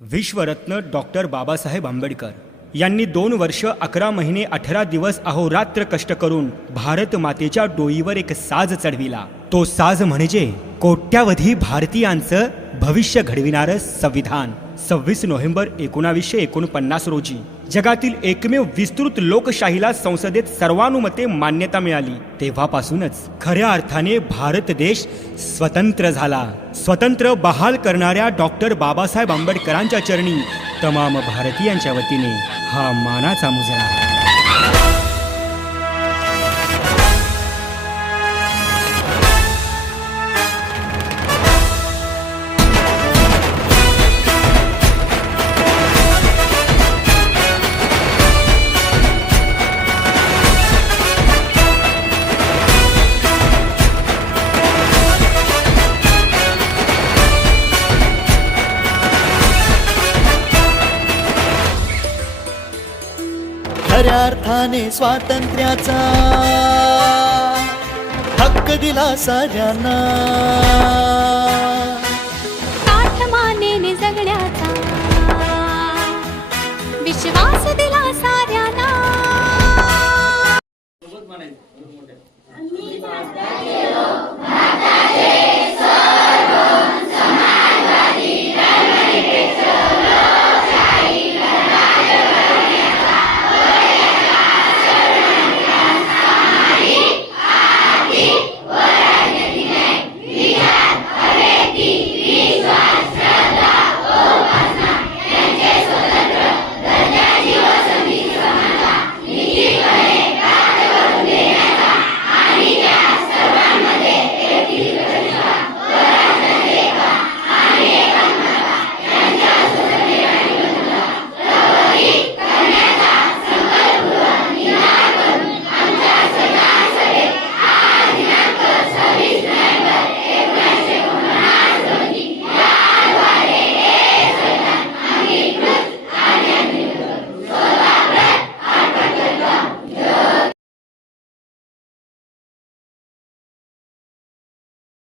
विश्वरत्न doctor Babasaheb Ambedkar यांनी 2 वर्ष 11 महिने 18 दिवस अहोरात्र कष्ट करून भारत मातेच्या डोईवर एक साज चढविला। तो साज म्हणजे कोट्यावधी भारतीयांचं भविष्य घडविणारं संविधान। 26 नोव्हेंबर 1949 रोजी जगातील एकमेव विस्तृत लोकशाहीला संसदेत सर्वानुमते मान्यता मिळाली। तेव्हापासूनच खऱ्या अर्थाने भारत देश स्वतंत्र झाला। स्वतंत्र बहाल करणाऱ्या डॉक्टर बाबासाहेब आंबेडकरांच्या चरणी तमाम भारतीयांच्या वतीने हा मानाचा मुजरा। खऱ्या अर्थाने स्वातंत्र्याचा हक्क दिला साऱ्यांना, काठमानेने जगण्याचा विश्वास